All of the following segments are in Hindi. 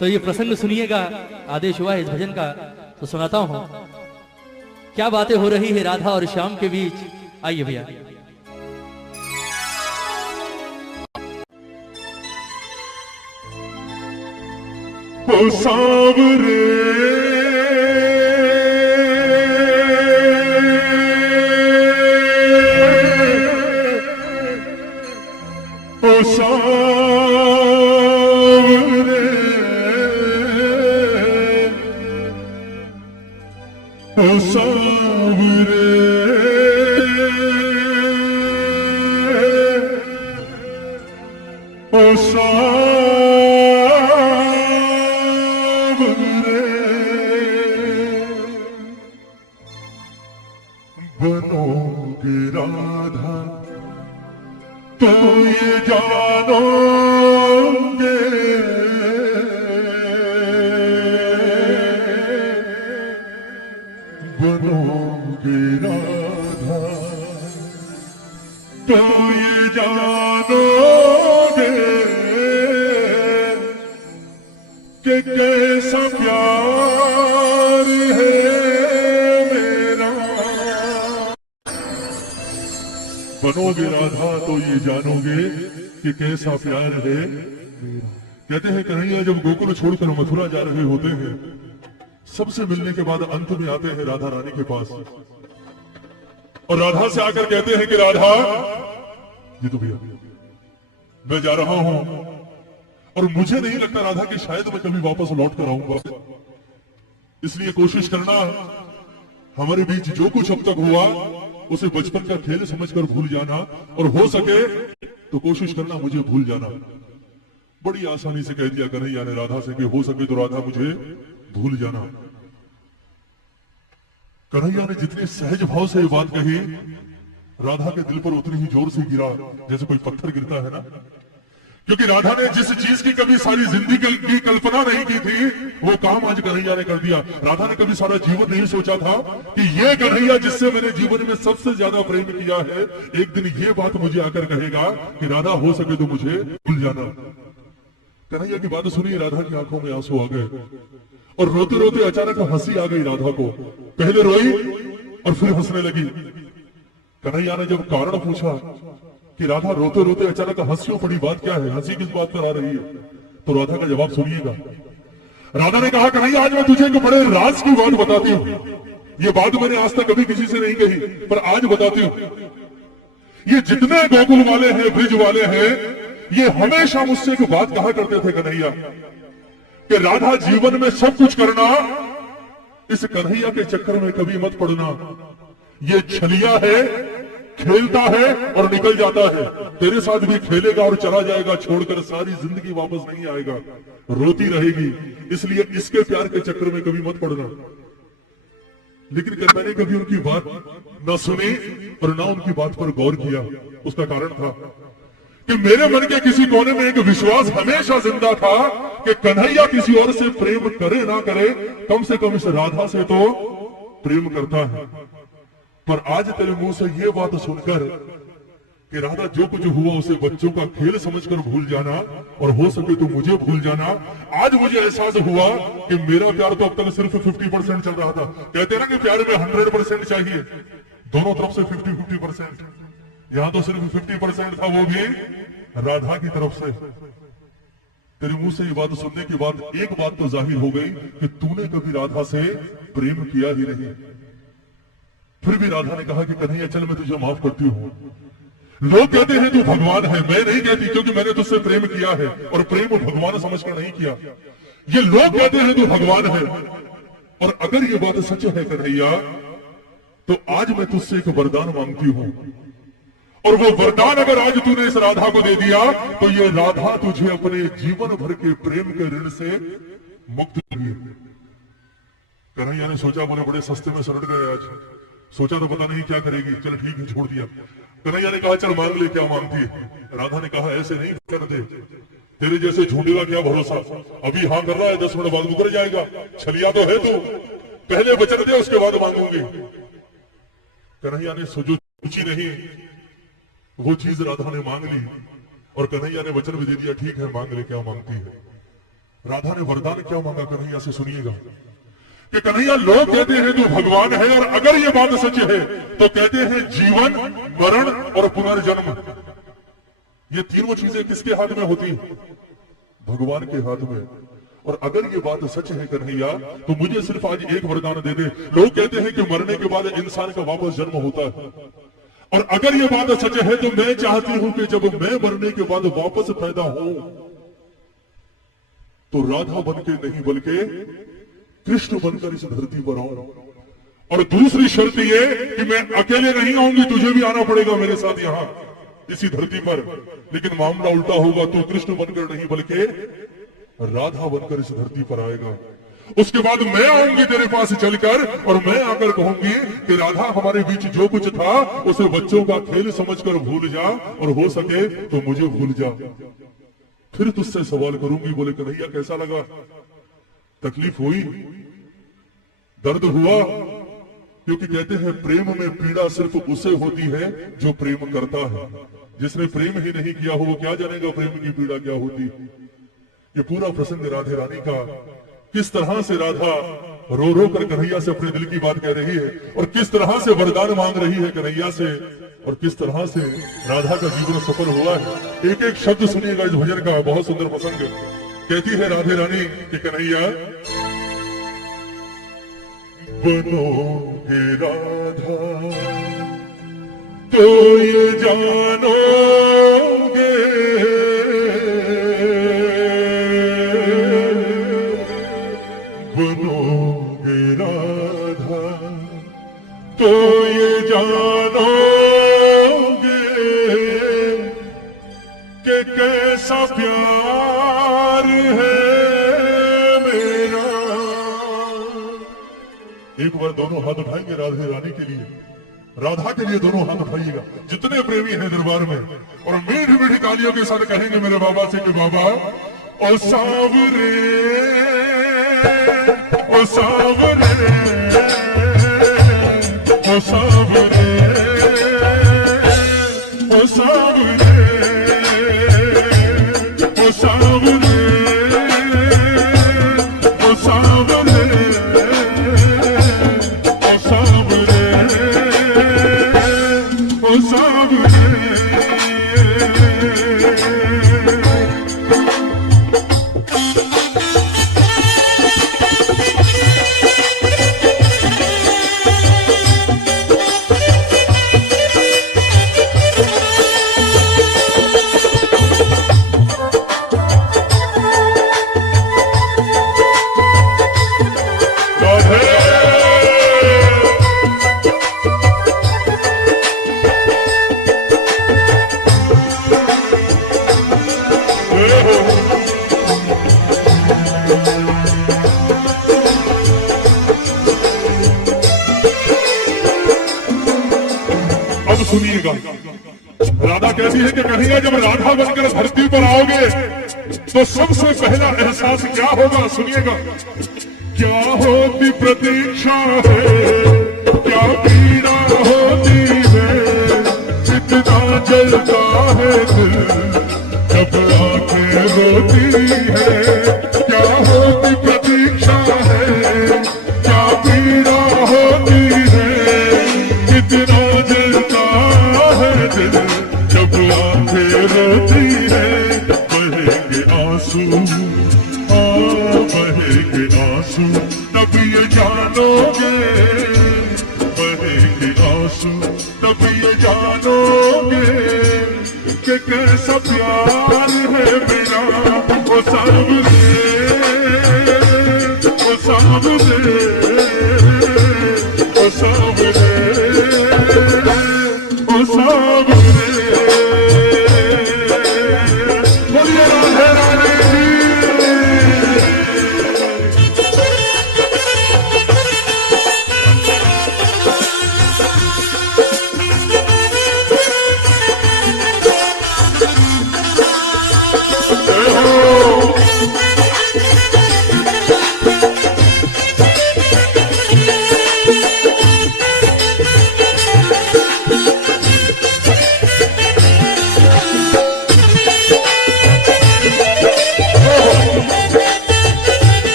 तो ये प्रसंग सुनिएगा, आदेश हुआ है इस भजन का तो सुनाता हूं। क्या बातें हो रही है राधा और श्याम के बीच, आइए भैया। ओ सांवरे ओ सांवरे ओ सांवरे ओ बनोगे राधा तो ये जानोगे, बनोगे राधा तो ये जानोगे कि कैसा प्यार है मेरा। बनोगे राधा तो ये जानोगे कि कैसा प्यार है मेरा। कहते हैं कन्हैया जब गोकुल छोड़कर मथुरा जा रहे होते हैं, सबसे मिलने के बाद अंत में आते हैं राधा रानी के पास और राधा से आकर कहते हैं कि राधा ये तो भैया मैं जा रहा हूं और मुझे नहीं लगता राधा कि शायद मैं कभी वापस लौट कर आऊंगा, इसलिए कोशिश करना हमारे बीच जो कुछ अब तक हुआ उसे बचपन का खेल समझकर भूल जाना, और हो सके तो कोशिश करना मुझे भूल जाना। बड़ी आसानी से कह दिया कन्हैया ने राधा से कि हो सके तो राधा मुझे भूल जाना। कन्हैया ने जितने सहज भाव से ये बात कही, राधा के दिल पर उतनी ही जोर से गिरा जैसे कोई पत्थर गिरता है ना, क्योंकि राधा ने जिस चीज की कभी सारी जिंदगी की कल्पना नहीं की थी वो काम आज कन्हैया ने कर दिया। राधा ने कभी सारा जीवन नहीं सोचा था कि ये कन्हैया जिससे मैंने जीवन में सबसे ज्यादा प्रेम किया है, एक दिन ये बात मुझे आकर कहेगा कि राधा हो सके तो मुझे भूल जाना। कन्हैया की बात सुनी, राधा की आंखों में आंसू आ गए और रोते रोते अचानक हंसी आ गई राधा को। पहले रोई और फिर हंसने लगी। कन्हैया ने जब कारण पूछा कि राधा रोते रोते अचानक हंसियों पड़ी, बात क्या है, हंसी किस बात पर आ रही है, तो राधा का जवाब सुनिएगा। राधा ने कहा कन्हैया आज मैं तुझे एक बड़े राज की बात बताती हूँ। ये बात मैंने आज तक कभी किसी से नहीं कही पर आज बताती हूँ। ये जितने गोकुल वाले हैं, ब्रिज वाले हैं, ये हमेशा मुझसे एक बात कहा करते थे कन्हैया कि राधा जीवन में सब कुछ करना, इस कन्हैया के चक्कर में कभी मत पड़ना। ये छलिया है, खेलता है और निकल जाता है, तेरे साथ भी खेलेगा और चला जाएगा, छोड़कर सारी जिंदगी वापस नहीं आएगा, रोती रहेगी, इसलिए इसके प्यार के चक्कर में कभी मत पड़ना। लेकिन मैंने कभी उनकी बात न सुनी और न उनकी बात पर गौर किया। उसका कारण था कि मेरे मन के किसी कोने में एक विश्वास हमेशा जिंदा था कि कन्हैया किसी और से प्रेम करे ना करे, कम से कम इस राधा से तो प्रेम करता है। पर आज तेरे मुंह से ये बात सुनकर कि राधा जो कुछ हुआ उसे बच्चों का खेल समझकर भूल जाना और हो सके तो मुझे भूल जाना, आज मुझे एहसास हुआ कि मेरा प्यार तो अब तक सिर्फ 50% चल रहा था। कहते ना कि प्यार में 100% चाहिए, दोनों तरफ से 50-50%, यहां तो सिर्फ 50% था, वो भी राधा की तरफ से। तेरे मुंह से ये बात सुनने के बाद एक बात तो जाहिर हो गई कि तूने कभी राधा से प्रेम किया ही नहीं। फिर भी राधा ने कहा कि कन्हैया चल मैं तुझे माफ करती हूँ। लोग कहते हैं तू भगवान है, मैं नहीं कहती, क्योंकि मैंने तुझसे प्रेम किया है और प्रेम भगवान समझकर नहीं किया। ये लोग कहते हैं तू भगवान है, और अगर ये बात सच है कन्हैया तो आज मैं तुझसे एक वरदान मांगती हूँ, और वो वरदान अगर आज तूने इस राधा को दे दिया तो ये राधा तुझे अपने जीवन भर के प्रेम के ऋण से मुक्त करेगी। कन्हैया ने सोचा, बोले बड़े सस्ते में सलट गए आज, सोचा तो पता नहीं क्या करेगी, चल ठीक है छोड़ दिया। कन्हैया ने कहा चल मांग ले क्या मांगती है। राधा ने कहा ऐसे नहीं कर दे, तेरे जैसे झूठे का क्या भरोसा, अभी हाँ कर रहा है 10 मिनट बाद मुकर जाएगा, छलिया तो है तू, पहले वचन दे उसके बाद मांगूंगी। कन्हैया ने सोची नहीं, वो चीज राधा ने मांग ली और कन्हैया ने वचन भी दे दिया, ठीक है मांग ले क्या मांगती है। राधा ने वरदान क्या मांगा कन्हैया से, सुनिएगा कि कन्हैया लोग कहते हैं तू भगवान है, और अगर ये बात सच है तो कहते हैं जीवन, मरण और पुनर्जन्म, ये तीनों चीजें किसके हाथ में होती है? भगवान के हाथ में। और अगर ये बात सच है कन्हैया तो मुझे सिर्फ आज एक वरदान दे दे। लोग कहते हैं कि मरने के बाद इंसान का वापस जन्म होता है, और अगर ये बात सच है तो मैं चाहती हूं कि जब मैं मरने के बाद वापस पैदा हूं तो राधा बनके नहीं बल्कि कृष्ण बनकर इस धरती पर आऊं। और दूसरी शर्त ये कि मैं अकेले नहीं आऊंगी, तुझे भी आना पड़ेगा मेरे साथ यहां इसी धरती पर। लेकिन मामला उल्टा होगा, तू कृष्ण बनकर नहीं बल्कि राधा बनकर इस धरती पर आएगा। उसके बाद मैं आऊंगी तेरे पास चलकर, और मैं आकर कहूंगी कि राधा हमारे बीच जो कुछ था उसे बच्चों का खेल समझकर भूल जा, और हो सके तो मुझे भूल जा। फिर तुझसे सवाल करूंगी, बोले कन्हैया कैसा लगा, तकलीफ हुई, दर्द हुआ? क्योंकि कहते हैं प्रेम में पीड़ा सिर्फ उसे होती है जो प्रेम करता है। जिसने प्रेम ही नहीं किया हो वो क्या जानेगा प्रेम की पीड़ा क्या होती है। ये पूरा प्रसंग राधे रानी का, किस तरह से राधा रो रो कर कन्हैया से अपने दिल की बात कह रही है, और किस तरह से वरदान मांग रही है कन्हैया से, और किस तरह से राधा का जीवन सफल हुआ है। एक एक शब्द सुनिएगा इस भजन का, बहुत सुंदर प्रसंग। कहती है राधे रानी कि कन्हैया बनोगे राधा तो ये जानोगे, बनोगे राधा तो ये जानोगे कि कैसा प्यार है मेरा। एक बार दोनों हाथ उठाएंगे राधे रानी के लिए, राधा के लिए दोनों हाथ उठाइएगा जितने प्रेमी हैं दरबार में, और मीठी मीठी तालियों के साथ कहेंगे मेरे बाबा से कि बाबा ओ सावरे, ओ सावरे, ओ सावरे, ओ सावरे, ओ सावरे, ओ सावरे, ओ सावरे, ओ सावरे। सुनिएगा राधा कहती है कि कन्हैया जब राधा बनकर धरती पर आओगे तो सबसे पहला एहसास क्या होगा, सुनिएगा। क्या होती प्रतीक्षा है, क्या पीड़ा होती है, इतना जलता है दिल जब आंखें रोती है। क्या होती प्रतीक्षा है, क्या पीड़ा होती है, इतना जलता है दिल जब आंखें रोती है। बहेंगे आंसू, बहेंगे आंसू, तब ये जानोगे, बहेंगे आंसू, तब ये जानोगे कि कैसा प्यार है मेरा। ओ सावरे, ओ सावरे, ओ सावरे, ओ सावरे। बोलिए राधे राधे जी।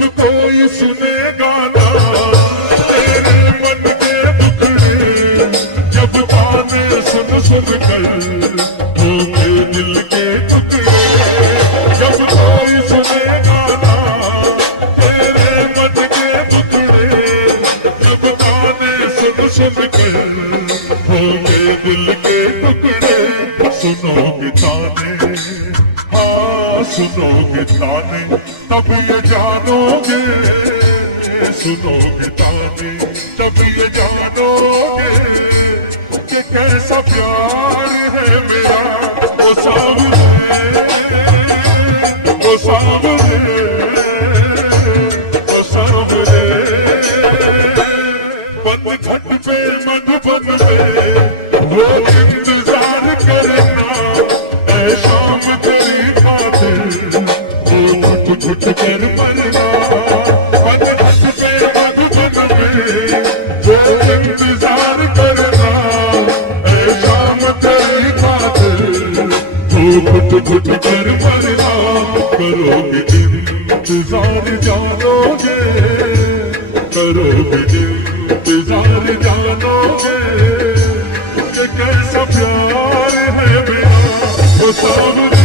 जब कोई सुनेगा ना तेरे मन के दुखड़े, जब गाने सुन सुन कर होंगे दिल के टुकड़े, जब कोई सुनेगा ना तेरे मन के दुखड़े, जब गाने सुन सुन कर होंगे दिल के टुकड़े, सुनोगे ताने, हाँ सुनोगे ताने तब ये जानोगे, सुनोगे ताने तब ये जानोगे कि कैसा प्यार है मेरा, वो सामने, वो सामने, वो सामने, बंद घट पे मधुबन में वो इंतजार करना, ऐ शाम तेरी खातिर वो घुट घुट कर मरना, बंद घट पे मधुबन में वो इंतजार करना, ऐ शाम तेरी खातिर वो घुट घुट कर मरना, करोगे इंतजार जानोगे, करोगे इंतजार जानोगे कि कैसा प्यार है मेरा, वो सामने,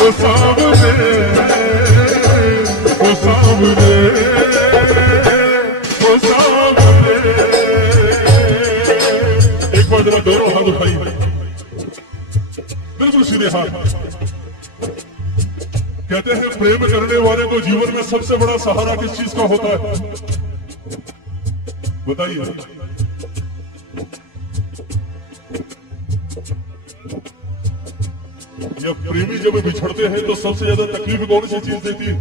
वो सामने, वो सामने, वो सामने। एक बार जरा दोनों हाथ उठाइए, बिल्कुल सीधे हाथ। कहते हैं प्रेम करने वाले को जीवन में सबसे बड़ा सहारा किस चीज का होता है, बताइए। या प्रेमी जब बिछड़ते हैं तो सबसे ज्यादा तकलीफ कौन सी चीज देती है,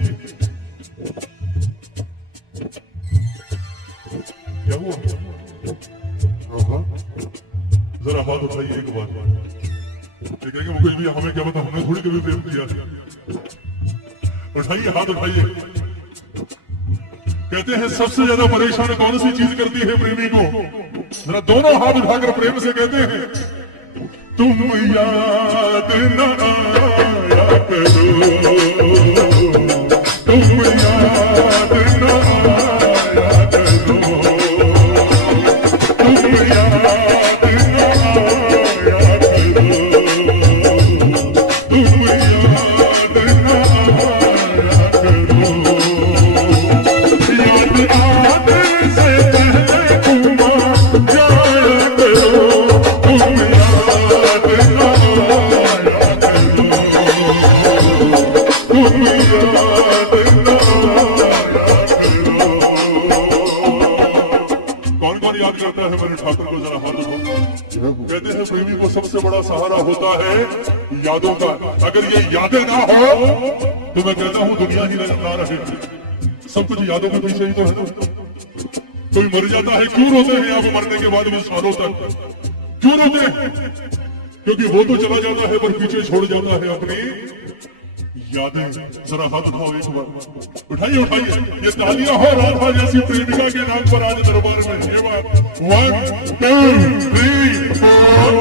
क्या हुआ? जरा हाथ उठाइए एक बार, कहेंगे मुकेश भैया हमें क्या पता, हमने थोड़ी कभी प्रेम किया। उठाइए हाथ उठाइए। कहते हैं सबसे ज्यादा परेशान कौन सी चीज करती है प्रेमी को, जरा दोनों हाथ उठाकर प्रेम से कहते हैं, तुम याद न आया करो, तुम याद न आया करो, तुम याद न आया करो, तुम याद न आया करो, याद आने से पहले तुम जाया करो, तुम याद न आया करो, तुम याद न आया करो। कौन कौन याद करता है मेरे ठाकुर को, जरा हाथ उठाओ। कहते हैं प्रेमी को सबसे बड़ा सहारा होता है यादों का, अगर ये यादें ना हो तो मैं कहता हूँ दुनिया ही ना रहे, सब कुछ यादों के पीछे ही तो है ना। कोई मर जाता है, क्यों रोते हैं आप मरने के बाद भी सालों तक, क्यों रोते हैं? क्योंकि वो तो चला जाता है पर पीछे छोड़ जाता है अपनी यादें। जरा हाथ उठाओ एक बार, उठाइए उठाइए, ये तालियां हो राधा जैसी प्रेमिका के नाम पर आज दरबार में। ये बात 1 2 3 4